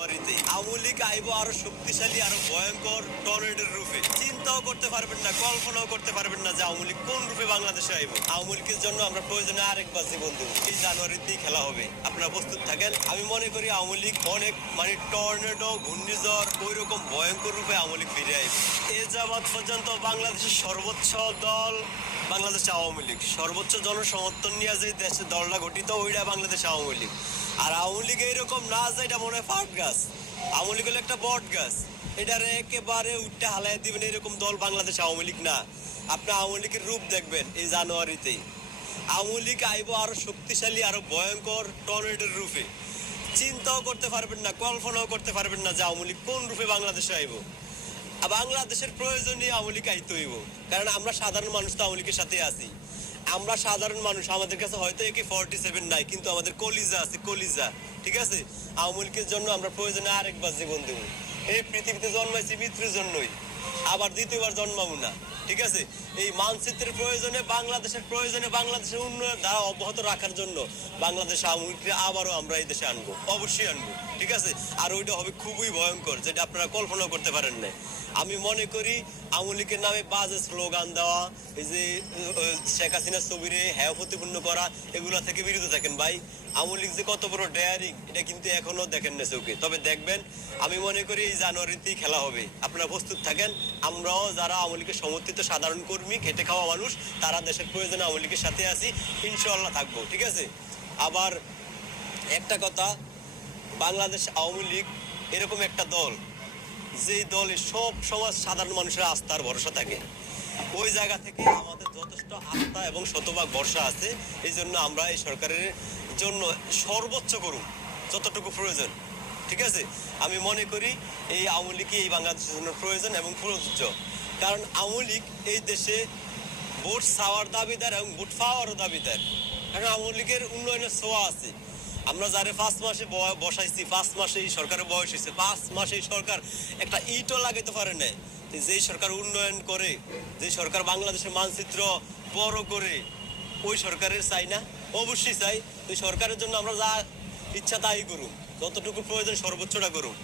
আওয়ামী লীগ আইব আরো শক্তিশালী আরো ভয়ঙ্কর টর্নেডোর রূপে। চিন্তাও করতে পারবেন না, কল্পনাও করতে পারবেন না যে আওয়ামী লীগ কোন রূপে বাংলাদেশে আইব। আওয়ামী লীগের জন্য আমরা প্রয়োজনে আরেকবার জীবন দেবো। এই জানুয়ারিতেই খেলা হবে, আপনারা প্রস্তুত থাকেন। আমি মনে করি আওয়ামী লীগ অনেক টর্নেডো ঘূর্ণিঝড় ওই রকম ভয়ঙ্কর রূপে আওয়ামী লীগ ফিরে আইবে। এ যাবৎ পর্যন্ত বাংলাদেশের সর্বোচ্চ দল বাংলাদেশ আওয়ামী লীগ, সর্বোচ্চ জনসমর্থন নিয়ে যে দেশের দলটা গঠিত ওইটা বাংলাদেশ আওয়ামী লীগ। আর আওয়ামী লীগ এইরকম না যে এটা মনে হয় পাট গাছ, আওয়ামী লীগ হলো একটা বট গাছ, এটার একেবারে উঠতে হালাই দিবেন এরকম দল বাংলাদেশ আওয়ামী লীগ না। আপনি আওয়ামী লীগের রূপ দেখবেন এই জানুয়ারিতেই। আওয়ামী লীগ আইব আরো শক্তিশালী আরো ভয়ঙ্কর টর্নেডোর রূপে। চিন্তাও করতে পারবেন না, কল্পনাও করতে পারবেন না যে আওয়ামী লীগ কোন রূপে বাংলাদেশে আইব। বাংলাদেশের প্রয়োজনে আওয়ামী লীগ আইতে হইব, কারণ আমরা সাধারণ মানুষ তো আওয়ামী লীগের সাথে আছি। আমরা সাধারণ মানুষ, আমাদের কাছে হয়তো AK-47 নাই, কিন্তু আমাদের কলিজা আছে, কলিজা। ঠিক আছে, আওয়ামী লীগের জন্য আমরা প্রয়োজনে আরেকবার জীবন দেবো। এই পৃথিবীতে জন্মাইছি মৃত্যুর জন্যই, আবার দ্বিতীয়বার জন্মাবো না। ঠিক আছে, এই মানচিত্রের প্রয়োজনে, বাংলাদেশের প্রয়োজনে, বাংলাদেশের উন্নয়ন ধারা অব্যাহত রাখার জন্য বাংলাদেশ আওয়ামী লীগকে আবারও আমরা এই দেশে আনবো, অবশ্যই আনবো। ঠিক আছে, আর ওইটা হবে খুবই ভয়ঙ্কর, যেটা আপনারা কল্পনা করতে পারেন না। আমি মনে করি আওয়ামী লীগের নামে বাজে স্লোগান দেওয়া, এই যে শেখ হাসিনার ছবিরে হ্যাঁ প্রতিপূর্ণ করা, এগুলা থেকে বিরত থাকেন ভাই। আওয়ামী লীগ যে কত বড় ডেয়ারিং এটা কিন্তু এখনো দেখেন না চোখে, তবে দেখবেন। আমি মনে করি এই জানুয়ারিতেই খেলা হবে, আপনারা প্রস্তুত থাকেন। আমরাও যারা আওয়ামী লীগের সমর্থিত সাধারণ কর্মী, খেটে খাওয়া মানুষ, তারা দেশের প্রয়োজনে আওয়ামী লীগের সাথে আছি, ইনশাআল্লাহ থাকবো। ঠিক আছে, আবার একটা কথা, বাংলাদেশ আওয়ামী লীগ এরকম একটা দল যে দলে সব সমাজ সাধারণ মানুষের আস্থার ভরসা থাকে। ওই জায়গা থেকে আমাদের যথেষ্ট আস্থা এবং শতভাগ ভরসা আছে। এই জন্য আমরা এই সরকারের জন্য সর্বোচ্চ করুন যতটুকু প্রয়োজন। ঠিক আছে, আমি মনে করি এই আওয়ামী লীগই এই বাংলাদেশের জন্য প্রয়োজন এবং প্রযোজ্য। কারণ আওয়ামী লীগ এই দেশে ভোট চাওয়ার দাবিদার এবং ভোট পাওয়ারও দাবিদার। কারণ আওয়ামী লীগের উন্নয়নের ছোঁয়া আছে। আমরা যারে 5 মাসে বসাইছি, 5 মাসে এই সরকারের বয়স হয়েছে, 5 মাসে এই সরকার একটা ইটও লাগাইতে পারে না। যেই সরকার উন্নয়ন করে, যে সরকার বাংলাদেশের মানচিত্র বড় করে, ওই সরকারের চাই না? অবশ্যই চাই। ওই সরকারের জন্য আমরা যা ইচ্ছা তাই করুন, যতটুকু প্রয়োজন সর্বোচ্চটা করুন।